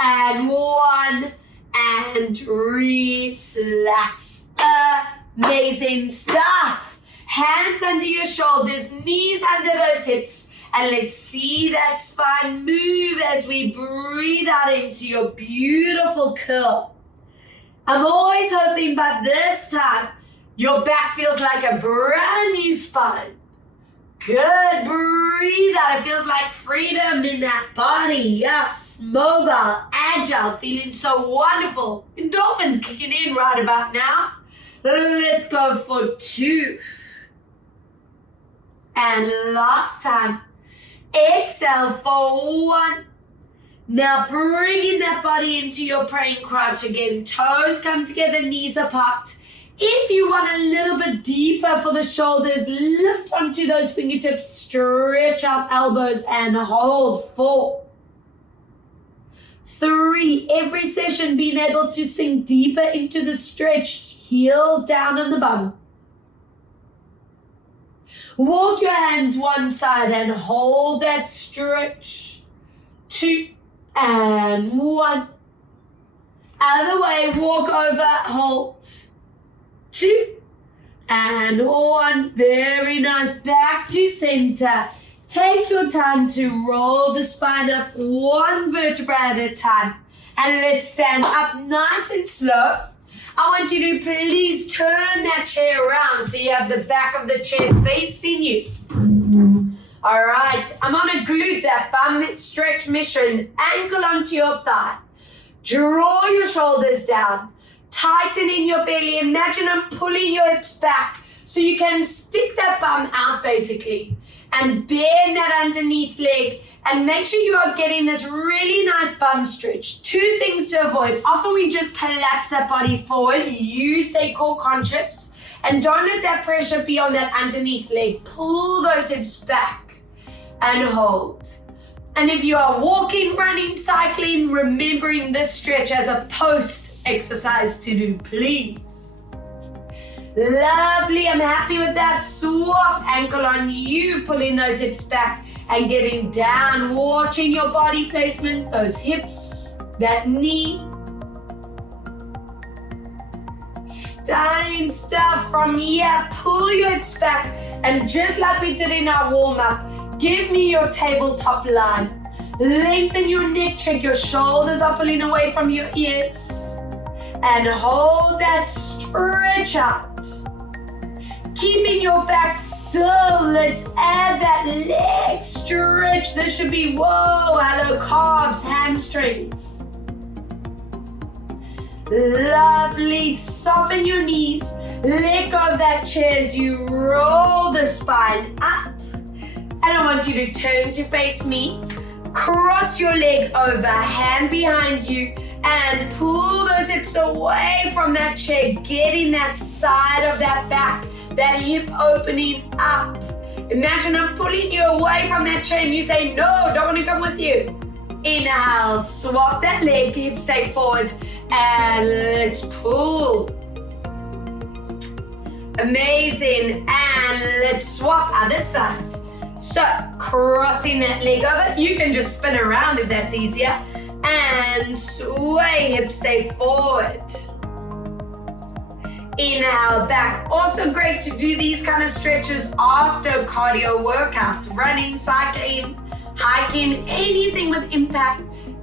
and 1. And relax. Amazing stuff. Hands under your shoulders, knees under those hips, and let's see that spine move as we breathe out into your beautiful curl. I'm always hoping by this time your back feels like a brand new spine. Good. Breathe out. It feels like freedom in that body. Yes. Mobile, agile, feeling so wonderful. Endorphins kicking in right about now. Let's go for 2. And last time. Exhale for 1. Now bringing that body into your praying crouch again. Toes come together, knees apart. If you want a little bit deeper for the shoulders, lift onto those fingertips, stretch out elbows and hold. 4. 3, every session being able to sink deeper into the stretch, heels down on the bum. Walk your hands one side and hold that stretch. 2 and 1. Other way, walk over, hold. 2 and 1. Very nice. Back to center. Take your time to roll the spine up 1 vertebra at a time. And let's stand up nice and slow. I want you to please turn that chair around so you have the back of the chair facing you. All right. I'm on a glute, that bum stretch mission. Ankle onto your thigh. Draw your shoulders down. Tightening your belly. Imagine I'm pulling your hips back so you can stick that bum out basically. And bend that underneath leg. And make sure you are getting this really nice bum stretch. 2 things to avoid. Often we just collapse that body forward. You stay core conscious. And don't let that pressure be on that underneath leg. Pull those hips back and hold. And if you are walking, running, cycling, remembering this stretch as a post exercise to do, please. Lovely. I'm happy with that. Swap ankle on you, pulling those hips back and getting down, watching your body placement, those hips, that knee. Stunning stuff from here. Pull your hips back, and just like we did in our warm-up, give me your tabletop line. Lengthen your neck, check your shoulders are pulling away from your ears. And hold that stretch out. Keeping your back still, let's add that leg stretch. This should be, whoa, hello, calves, hamstrings. Lovely, soften your knees. Let go of that chair as you roll the spine up. And I want you to turn to face me. Cross your leg over, hand behind you, and pull those hips away from that chair, getting that side of that back, that hip opening up. Imagine I'm pulling you away from that chair and you say, no, don't want to come with you. Inhale, swap that leg, hip stay forward, and let's pull. Amazing, and let's swap other side. So, crossing that leg over, you can just spin around if that's easier, and sway, hip stay forward. Inhale back. Also great to do these kind of stretches after a cardio workout, running, cycling, hiking, anything with impact.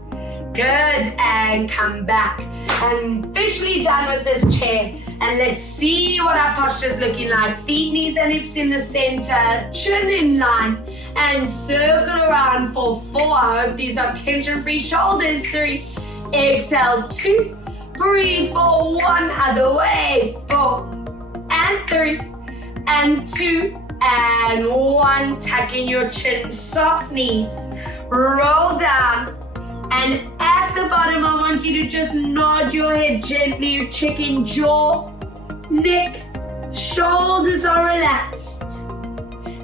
Good, and come back. And officially done with this chair. And let's see what our posture's looking like. Feet, knees, and hips in the center, chin in line, and circle around for 4. I hope these are tension-free shoulders. 3, exhale, 2, breathe for 1, other way, 4, and 3, and 2, and 1. Tucking your chin, soft knees, roll down, and at the bottom, I want you to just nod your head gently, checking jaw, neck, shoulders are relaxed.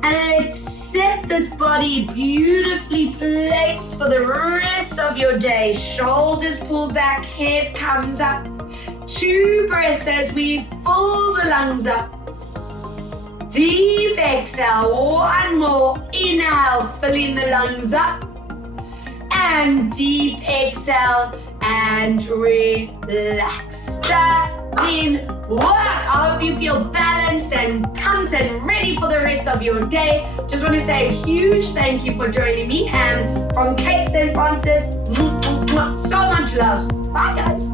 And let's set this body beautifully placed for the rest of your day. Shoulders pull back, head comes up. 2 breaths as we fill the lungs up. Deep exhale, 1 more. Inhale, filling the lungs up. And deep exhale and relax. Start in work. I hope you feel balanced and pumped and ready for the rest of your day. Just want to say a huge thank you for joining me. And from Cape St. Francis, so much love. Bye, guys.